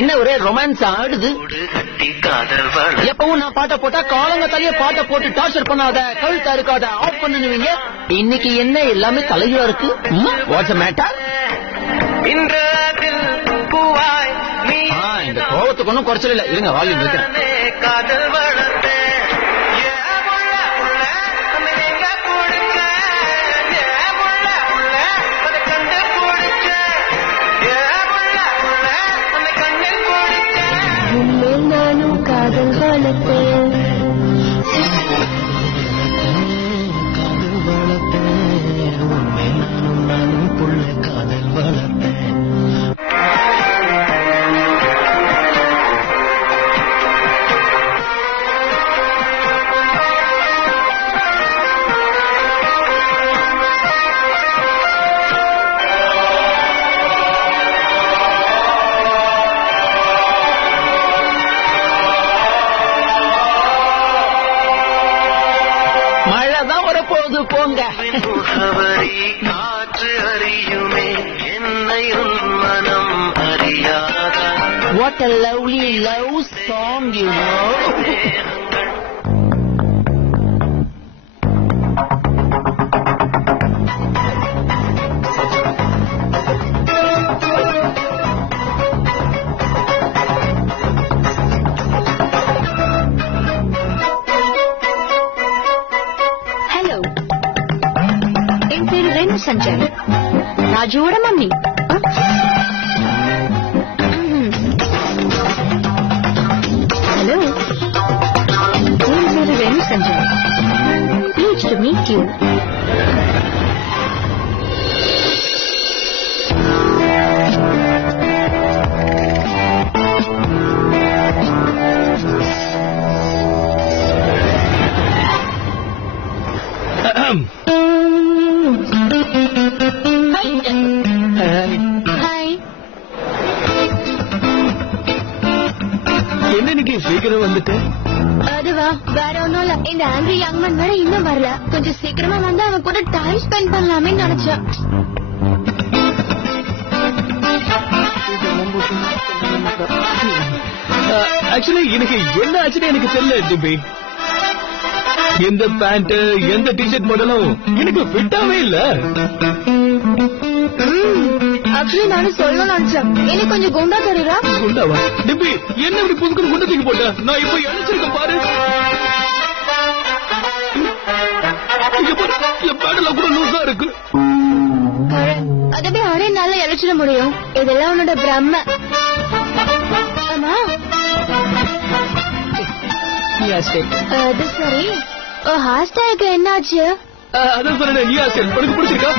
என்ன ஒரே ரொமான்ஸ் ஆடுது. எப்பவும் நான் பாட்ட போட்டா காலங்கத்தாலேயே பாட்ட போட்டு டார்ச்சர் பண்ணாத, கழுத்தா இருக்காத, ஆஃப் பண்ணுவீங்க. இன்னைக்கு என்ன எல்லாமே தலையா இருக்கு. What's matter? இந்த கோவத்துக்கு ஒன்னும் குறைச்சல இல்ல. இருங்க வால்யூம் வைக்கிறேன். நானும் காதல் வளர்த்தேன், காதல் வளர்த்தேன், உண்மை நானும் புள்ள காதல் வளர்த்தேன். மழைதான் வரப்போகுது போங்க. காற்று அறியுமே என்னை மனம் அறியாத. What a lovely love song, you know. Sanjay राजूड़ मम्मी हेलो मेरे Renu Sanjay please to meet you. சீக்கிரம் வந்துட்டு அதுவா வேற ஒன்னும் இல்ல. இந்த ஆங்கிரி யங் மேன் வேற இன்னும் வரல. கொஞ்சம் சீக்கிரமா வந்து அவன் கூட டைம் ஸ்பெண்ட் பண்ணலாமே நினைச்சேன். ஆக்சுவலி எனக்கு என்ன ஆச்சுன்னு எனக்கு தெரியல ஜிபி. எந்த பேண்ட் எந்த டிஷர்ட் மாடலும் எனக்கு ஃபிட்டாவே இல்ல. ஆக்சுவலி நானும் சொல்ல நினைச்சேன். எனக்கு கொஞ்சம் குண்டா தெரியுறா. குண்டாவா? டிபி என்ன இப்படி புதுக்கு குண்டை தூக்கி போட்ட? நான் இப்ப இணைச்சிருக்கேன் பாரு. என் பேண்டெல்லாம் கூட லூசா இருக்கு. அதே ஒரே நாள்ல இழைச்சிட முடியும். இதெல்லாம் உன்னோட பிரம்ம. ஆமா அது சரி. ஹேர் ஸ்டைலுக்கு என்னாச்சு? அதான் சொன்னேன். நீ ஆஸ்டல் உனக்கு பிடிச்சிருக்கா?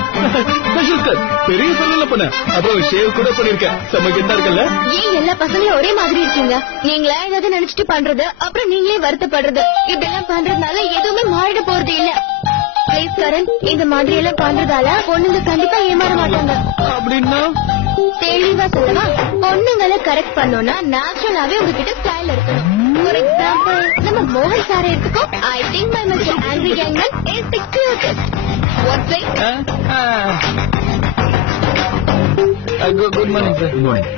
பெரிய சொல்லல பண்ண. அப்புறம் ஷேவ் கூட பண்ணிருக்கேன். செம்ம கெட்டா இருக்கல. ஏன் எல்லா பசங்களும் ஒரே மாதிரி இருக்கீங்க? நீங்களா ஏதாவது நினைச்சிட்டு பண்றது, அப்புறம் நீங்களே வருத்தப்படுறது, இதெல்லாம் பண்றதுனால எதுவுமே மாறிட போறது இல்ல. பிளீஸ் கரண், இந்த மாதிரி எல்லாம் பண்றதால பொண்ணுங்க கண்டிப்பா ஏமாற மாட்டாங்க. அப்படின்னா தெளிவா சொல்லவா? பொண்ணுங்களை கரெக்ட் பண்ணோம்னா நேச்சுரலாவே உங்ககிட்ட ஸ்டைல் இருக்கணும். ஃபார் எக்ஸாம்பிள் நம்ம மோகன் சார் எடுத்துக்கோ. I think my mister angry young man is the cutest. What say? Good morning sir. Good morning.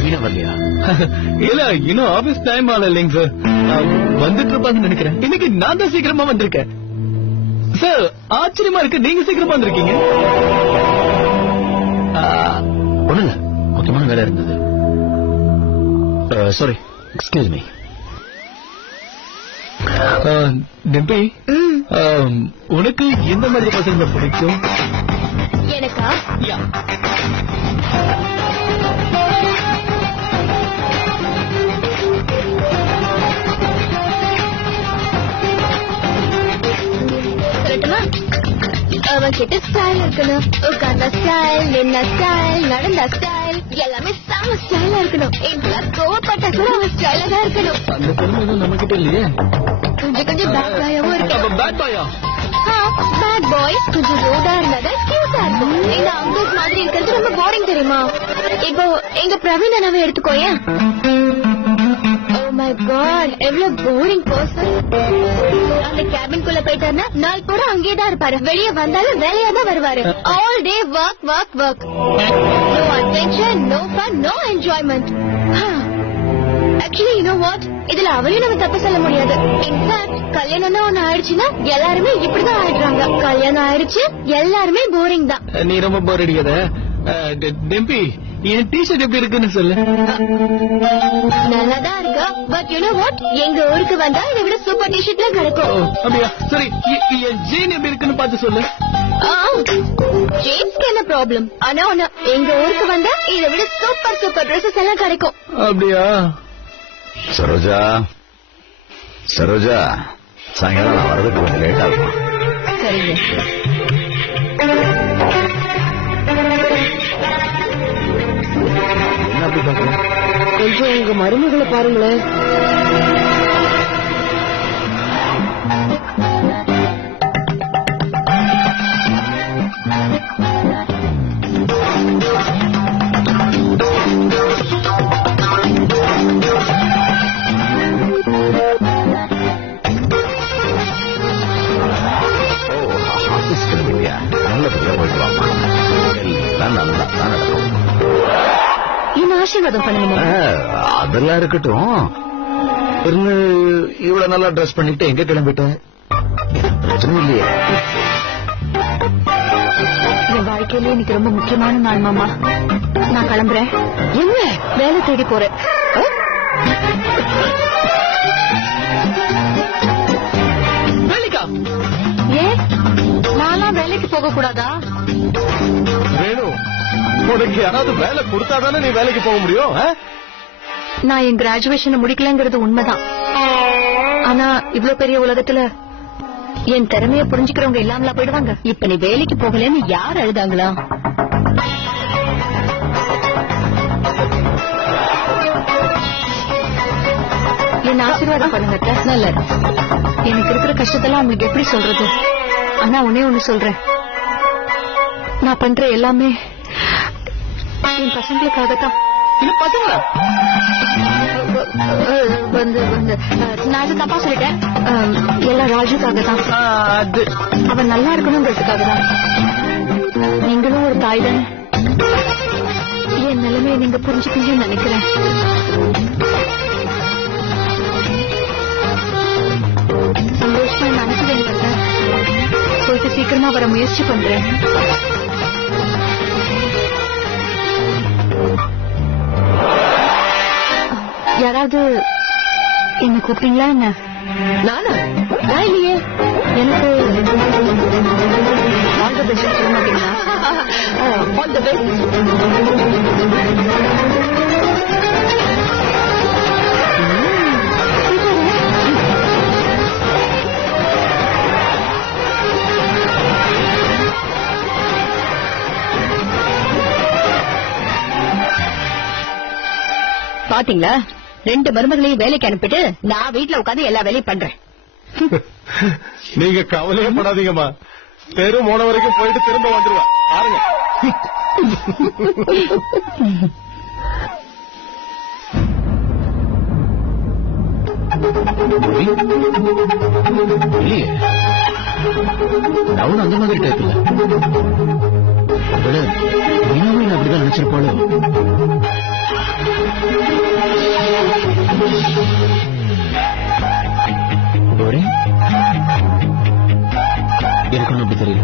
Veena வரலையா? இல்ல இன்னும் ஆபீஸ் டைம் ஆகல இல்லைங்க சார். வந்துட்டு இருப்பாங்கன்னு நினைக்கிறேன். இன்னைக்கு நான் தான் சீக்கிரமா வந்திருக்கேன் சார். ஆச்சரியமா இருக்கு நீங்க சீக்கிரமா வந்திருக்கீங்க. ஒண்ணுல முக்கியமான வேலை இருந்தது. Sorry, excuse me. டிம்பி, உனக்கு எந்த மாதிரி பசங்க பிடிக்கும்? எனக்கா? அவன் கிட்ட ஸ்டைல் இருக்கணும். உட்கார்ந்த ஸ்டைல், நின்ன ஸ்டைல், நடந்த ஸ்டைல், எல்லாமே செம ஸ்டைலா இருக்கணும். எங்கெல்லாம் கோவப்பட்ட கூட அவன் ஸ்டைலா தான் இருக்கணும். அந்த பொண்ணு நம்ம கிட்ட இல்லையே. கொஞ்சம் கொஞ்சம் பேட் பாயாவும் இருக்கணும். பேட் பாயா? பேட் பாய் கொஞ்சம் ரோடா இருந்தாதான் கியூட்டா இருக்கும். இந்த அங்கல்ஸ் மாதிரி இருக்கிறது ரொம்ப போரிங் தெரியுமா? இப்போ எங்க பிரவீன் அண்ணாவை எடுத்துக்கோயேன். ஓ மை காட், எவ்வளவு போரிங் பர்சன். அந்த கேபின்குள்ள போயிட்டாருன்னா நாள் பூரா அங்கேயே தான் இருப்பாரு. வெளியே வந்தாலும் வேலையா தான் வருவாரு. All day work work work. No adventure, no fun, no enjoyment. Actually you know what, இதுல அவரையும் நம்ம தப்பு சொல்ல முடியாது. இன்ஃபேக்ட் கல்யாணம் ஒண்ணு ஆயிடுச்சுன்னா எல்லாருமே இப்படிதான் ஆயிடுறாங்க. கல்யாணம் ஆயிடுச்சு, எல்லாருமே போரிங் தான். நீ ரொம்ப போர் அடிக்காத. டெம்பி, என் டிஷர்ட் எப்படி இருக்குன்னு சொல்லு. நல்லாதான் இருக்கு. பட் யூ நோ வாட், எங்க ஊருக்கு வந்தா இதை விட சூப்பர் டிஷர்ட்லாம் கிடைக்கும். அப்படியா? சரி, என் ஜீன் எப்படி இருக்குன்னு பார்த்து சொல்லு. ஜேம்ஸ்க்கு என்ன ப்ராப்ளம்? ஆனா ஒண்ணு, எங்க ஊருக்கு வந்தா இதை விட சூப்பர் சூப்பர் ட்ரெஸ்ஸஸ் எல்லாம் கிடைக்கும். அப்படியா? சரோஜா, சரோஜா, சாயங்காலம் நான் வரதுக்கு கொஞ்சம் லேட் ஆகும். சரிங்க. என்ன அப்படி பாக்கணும்? கொஞ்சம் உங்க மருமகளை பாருங்களேன். ஆசீர்வாதம் பண்ணுங்க. அதெல்லாம் இருக்கட்டும். இவ்வளவு நல்லா ட்ரெஸ் பண்ணிட்டு எங்க கிளம்பிட்ட? பிரச்சனை இல்லையே? என் வாழ்க்கையில இன்னைக்கு ரொம்ப முக்கியமான நாள் மாமா. நான் கிளம்புறேன். என்ன வேலை தேடி போறேன். வேலைக்கா? ஏன் நான்லாம் வேலைக்கு போக கூடாதா? வேணும், உனக்கு யாராவது வேலை கொடுத்தாதானே நீ வேலைக்கு போக முடியும். நான் என் கிராஜுவேஷனை முடிக்கலங்கிறது உண்மைதான். ஆனா இவ்ளோ பெரிய உலகத்துல என் திறமைய புரிஞ்சுக்கிறவங்க இல்லாமலா போயிடுவாங்க. இப்ப நீ வேலைக்கு போகலன்னு யார் அழுதாங்களா? என்ன ஆசீர்வாதம் பண்ணுங்க. நல்லது. எனக்கு இருக்கிற கஷ்டத்தெல்லாம் உங்களுக்கு எப்படி சொல்றது? ஆனா ஒன்னே ஒண்ணு சொல்றேன், நான் பண்ற எல்லாமே என் பசங்களுக்காகத்தான். பசங்களா? நான் அது தப்பா சொல்லிட்டேன். எல்லாம் ராஜுக்காக தான். அவன் நல்லா இருக்கணுங்கிறதுக்காக தான். நீங்களும் ஒரு தாய் தானே. என் நிலைமையை நீங்க புரிஞ்சுப்பீங்கன்னு நினைக்கிறேன். சந்தோஷமா நினைச்சுவேங்க. போயிட்டு சீக்கிரமா வர முயற்சி பண்றேன். யாராவது என்ன கூப்பிட்டீங்களா? என்ன நானா? நான் இல்லையே. எனக்கு ஆல் தி பெஸ்ட் சொல்ல மாட்டீங்களா? All the best. பாத்தீங்களா, 2 மருமகளையும் வேலைக்கு அனுப்பிட்டு நான் வீட்டுல உட்காந்து எல்லா வேலையும் பண்றேன். நீங்க கவலையே படாதீங்கம்மா. தெரு மோன வரைக்கும் போயிட்டு திரும்ப வந்துருவா பாருங்க. டவுன் அந்த மாதிரி டைப் இல்ல. மீனாவும் அப்படிதான் நினைச்சிருப்பாளோ. எனக்கு ஒன்றும் அப்படி தெரியல.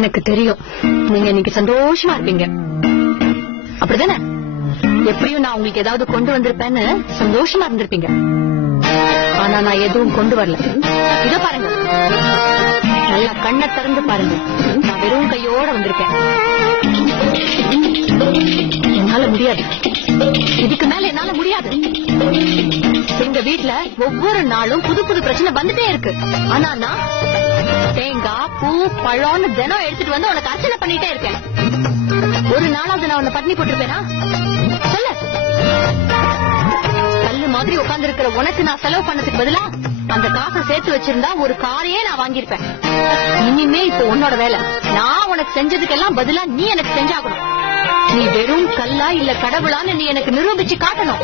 எனக்கு தெரியும் நீங்க இன்னைக்கு சந்தோஷமா இருப்பீங்க, அப்படிதானே? எப்படியும் நான் உங்களுக்கு ஏதாவது கொண்டு வந்திருப்பேன்னு சந்தோஷமா இருந்திருப்பீங்க. ஆனா நான் எதுவும் கொண்டு வரல. இத பாருங்க, நல்லா கண்ணை திறந்து பாருங்க. நான் வெறும் கையோட வந்திருக்கேன். என்னால முடியாது, இதுக்கு மேல என்னால முடியாது. எங்க வீட்டுல ஒவ்வொரு நாளும் புது புது பிரச்சனை வந்துட்டே இருக்கு. ஆனா நான் தேங்காய் பூ பழம்னு தினம் எடுத்துட்டு வந்து உனக்கு அர்ச்சனை பண்ணிட்டே இருக்கேன். ஒரு நாளாவது நான் உன்னை பட்னி போட்டிருப்பேனா? சொல்லு. கல்லு மாதிரி உட்கார்ந்து இருக்கிற உனக்கு நான் செலவு பண்ணதுக்கு பதிலா அந்த காசை சேர்த்து வச்சிருந்தா ஒரு காரையே நான் வாங்கியிருப்பேன். இனிமே இப்போ உன்னோட வேலை. நான் உனக்கு செஞ்சதுக்கெல்லாம் பதிலா நீ எனக்கு செஞ்சாகணும். நீ வெறும் கல்லா இல்ல கடவுளான்னு நீ எனக்கு நிரூபிச்சு காட்டணும்.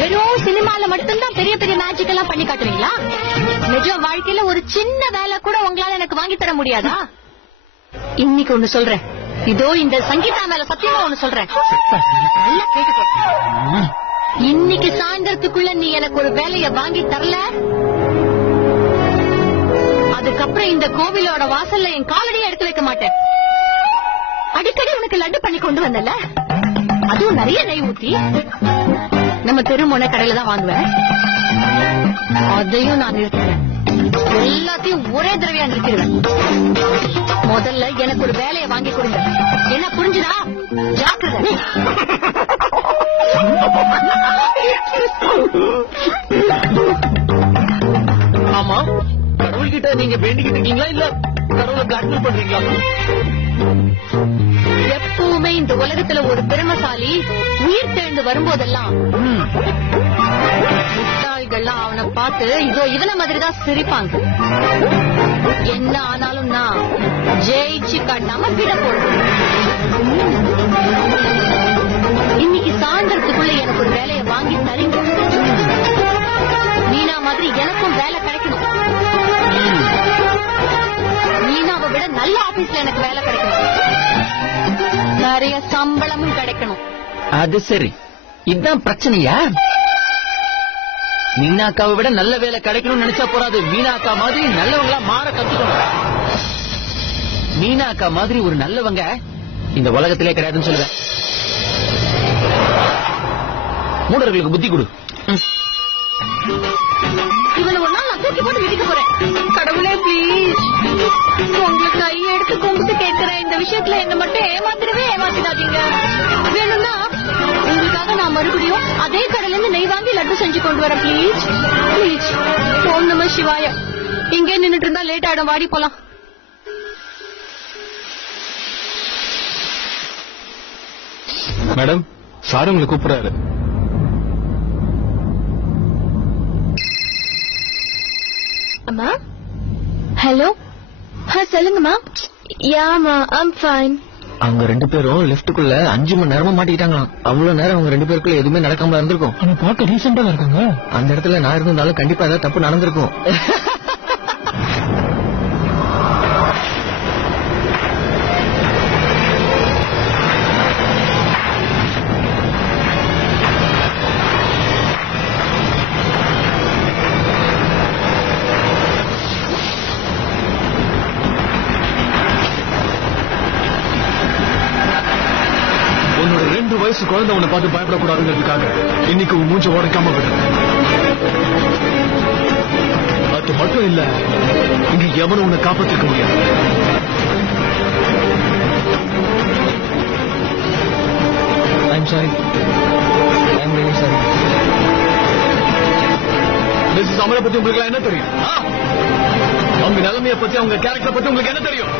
வெறும் சினிமால மட்டும்தான் பெரிய பெரிய மேஜிக் எல்லாம் பண்ணி காட்டுவீங்களா? நிஜ வாழ்க்கையில ஒரு சின்ன வேலை கூட உங்களால எனக்கு வாங்கி தர முடியாதா? இன்னைக்கு ஒண்ணு சொல்றேன். இதோ இந்த சங்கீதா மேல சத்தியமா ஒண்ணு சொல்றேன். நல்லா கேட்டுக்கோ. இன்னைக்கு சாயந்தரத்துக்குள்ள நீ எனக்கு ஒரு வேலைய வாங்கி தரல, அதுக்கப்புறம் இந்த கோவிலோட வாசல்ல என் காலடியை எடுத்து வைக்க மாட்டேன். அடிக்கடி உனக்கு லட்டு பண்ணி கொண்டு வந்தல, அதுவும் நிறைய நெய் ஊத்தி நம்ம தெருமுனை கடையில தான் வாங்குவேன். அதையும் நான் நிறுத்துறேன். எல்லாத்தையும் ஒரே தடவையா நிறுத்திடுவேன். முதல்ல எனக்கு ஒரு வேலையை வாங்கி கொடுங்க. என்ன புரிஞ்சுதா? ஜாக்கிரதை. ஆமா, கடவுள்கிட்ட நீங்க வேண்டிக்கிட்டு இருக்கீங்களா இல்ல கடவுளை பிளாக்மெயில் பண்றீங்களா? எப்பவுமே இந்த உலகத்துல ஒரு பெருமசாலி உயிர் தெழுந்து வரும்போதெல்லாம் முட்டாள்கள்லாம் அவனை பார்த்து இதோ இவன மாதிரிதான் சிரிப்பாங்க. என்ன ஆனாலும் நான் ஜெயிச்சு காட்டாம விட போறேன். இன்னைக்கு சாயந்தரத்துக்குள்ள எனக்கு ஒரு வேலையை வாங்கி தரீங்க. மீனா மாதிரி எனக்கும் வேலை கிடைக்கணும். மீனாவை விட நல்ல ஆபீஸ்ல எனக்கு வேலை கிடைக்கணும். நிறைய சம்பளமும் கிடைக்கணும். அது சரி, இதுதான் பிரச்சனையா? மீனாக்காவை விட நல்ல வேலை கிடைக்கணும்னு நினைச்சா போறாது. மீனாக்கா மாதிரி நல்லவங்களா மாற கத்துக்கணும். மீனாக்கா மாதிரி ஒரு நல்லவங்க இந்த உலகத்திலே கிடையாதுன்னு சொல்லுவேன். மூடர்களுக்கு புத்தி கொடு. இவனை ஒரு நாள் நான் தூக்கி போட்டு இடிக்க போறேன். கடவுளே ப்ளீஸ், உங்களுக்கு கையை எடுத்து கும்பிட்டு கேட்கிறேன். இந்த விஷயத்துல என்ன மட்டும் ஏமாத்திடாதீங்க. வேணும்னா உங்களுக்காக நான் மறுபடியும் அதே கடையில இருந்து நெய் வாங்கி லட்டு செஞ்சு கொண்டு வரேன். Please please. ஓம் நம சிவாய. இங்கே நின்னுட்டு இருந்தா லேட் ஆயிடும். வாடி போலாம். மேடம், சார் உங்களை கூப்பிடுறாரு. அம்மா, ஹலோ. சொல்லுங்கம்மா. யாமா, ஐம் ஃபைன். அவங்க ரெண்டு பேரும் லெப்டுக்குள்ள 5 மணி நேரமா மாட்டிக்கிட்டாங்களாம். அவ்வளவு நேரம் அவங்க ரெண்டு பேருக்குள்ள எதுவுமே நடக்காம இருந்திருக்கும். ஆனா பார்க்க ரீசெண்டா இருக்காங்க. அந்த இடத்துல நான் இருந்தாலும் கண்டிப்பா ஏதாவது தப்பு நடந்திருக்கும். உன்னோட 2 வயசு குழந்தை உன்னை பார்த்து பயப்படக்கூடாதுங்கிறதுக்காக இன்னைக்கு உன் மூஞ்ச உடைக்காம விடுறேன். அது மட்டும் இல்ல, இங்க எவனும் உன்னை காப்பாற்றிக்க முடியாது. I'm sorry. I'm really sorry. Mrs அமரை பத்தி உங்களுக்கு என்ன தெரியும்? அவங்க நிலைமையை பத்தி, அவங்க கேரக்டர் பத்தி உங்களுக்கு என்ன தெரியும்?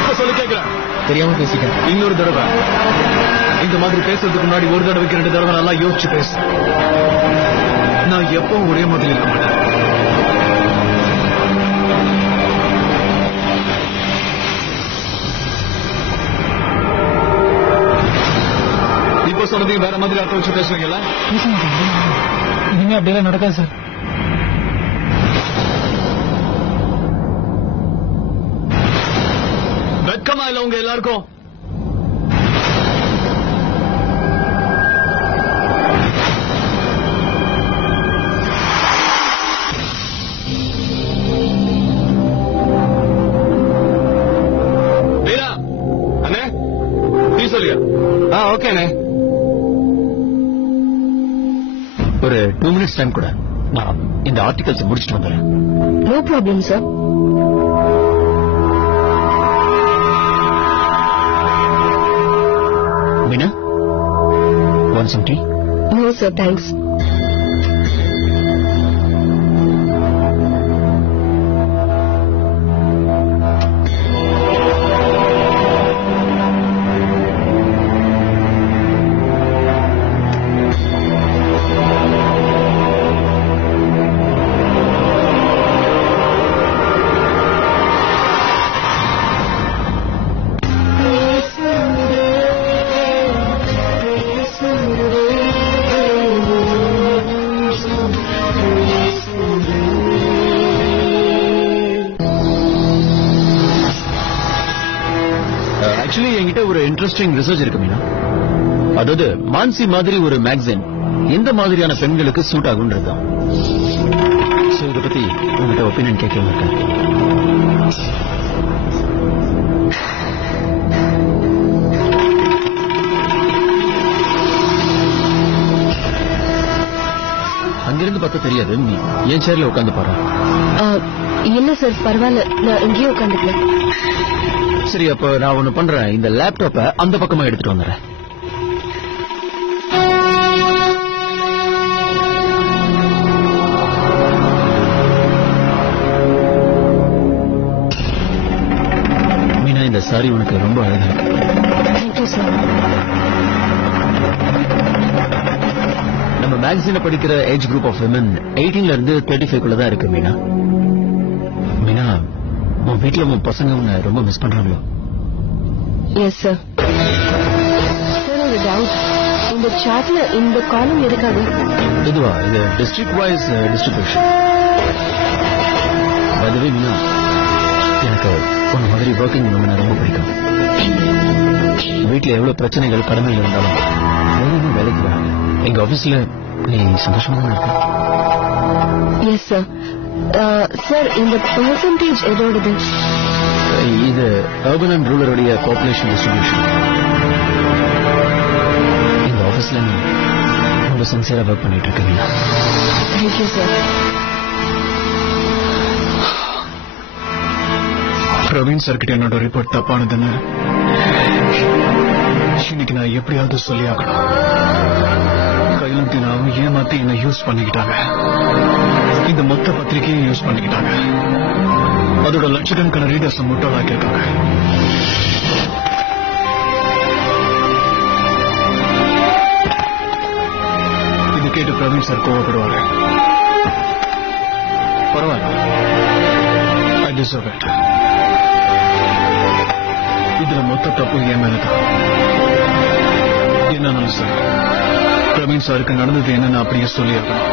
இப்ப சொல்லி கேட்கிறேன். தெரியாம பேசிட்டேன். இன்னொரு தடவை இந்த மாதிரி பேசுறதுக்கு முன்னாடி ஒரு தடவைக்கு 2 தடவை நல்லா யோசிச்சு பேசு. நான் எப்பவும் ஒரே மாதிரி இருக்க மாட்டேன். இப்ப சொன்னதையும் வேற மாதிரி அர்த்தம் வச்சு பேசுறீங்களா? இனிமே அப்படியெல்லாம் நடக்காது சார். வெட்கமா இல்ல உங்க எல்லாருக்கும்? சூர்யா. ஓகேண்ணே. ஒரு 2 minutes டைம் கூட நான் இந்த ஆர்டிகல்ஸ் முடிச்சிட்டு வந்துடுறேன். No problem sir. Meena, want some tea? No sir, thanks. Actually என்கிட்ட ஒரு இன்ட்ரெஸ்டிங் ரிசர்ச் இருக்கு மீனா. அதாவது மான்சி மாதிரி ஒரு மேகசின் எந்த மாதிரியான பெண்களுக்கு சூட் ஆகும்ன்றதுதான். சோ இதை பத்தி உங்ககிட்ட ஒப்பீனியன் கேட்கலாம் இருக்கேன். அங்கிருந்து பார்த்தா தெரியாது, நீ என் சேர்ல உட்காந்து பாரு. இல்ல சார், பரவாயில்ல, நான் இங்கேயே உட்காந்துக்கிறேன். சரி, அப்ப நான் ஒண்ணு பண்றேன், இந்த லேப்டாப்ப அந்த பக்கமா எடுத்துட்டு வந்துடுறேன். மீனா, இந்த சாரி உனக்கு ரொம்ப அழகா இருக்கு. Thank you sir. நம்ம மேகசின படிக்கிற ஏஜ் குரூப் ஆஃப் விமன் 18ல இருந்து 35 குள்ள தான் இருக்கு மீனா. மீனா, உன் வீட்டுல உன் பசங்க உன்னை ரொம்ப மிஸ் பண்றாங்களோ? Yes sir. சார், ஒரு டவுட், இந்த சார்ட்ல இந்த காலம் எதுக்காக? இதுவா, இது டிஸ்ட்ரிக்ட் வைஸ் டிஸ்ட்ரிபியூஷன். அதுவே மீனா, எனக்கு உன்ன மாதிரி ஒர்க்கிங் உமனை ரொம்ப பிடிக்கும். வீட்டுல எவ்வளவு பிரச்சனைகள் கடமைகள் இருந்தாலும் வேலையும் வேலைக்கு வராங்க. எங்க ஆபீஸ்ல நீ சந்தோஷமா தான் இருக்க. Yes sir. சார், இந்த பெர்சன்டேஜ் எதோடது? இது அர்பன் அண்ட் ரூரலுடைய பாப்புலேஷன் டிஸ்ட்ரிபியூஷன். இந்த ஆபீஸ்ல நீ ரொம்ப சின்சியரா ஒர்க் பண்ணிட்டு இருக்கீங்க. Thank you sir. பிரவீன் சார் கிட்ட என்னோட ரிப்போர்ட் தப்பானதுன்னு இன்னைக்கு நான் எப்படியாவது சொல்லி ஆகணும். கையெழுத்தினாவும் ஏமாத்தி என்ன யூஸ் பண்ணிக்கிட்டாங்க. இந்த மொத்த பத்திரிகையும் யூஸ் பண்ணிக்கிட்டாங்க. அதோட லட்சக்கணக்கான ரீடர்ஸ் முட்டாளாக்கியிருக்காங்க. இது கேட்டு பிரவீன் சார் கோவப்படுவாரு. பரவாயில்ல, ஐ டிசர்வ் இட். இதுல மொத்த தப்பு என் மேலதான். என்னன்னாலும் சார், பிரவீன் சாருக்கு நடந்தது என்னன்னு அப்படியே சொல்லி ஆகணும்.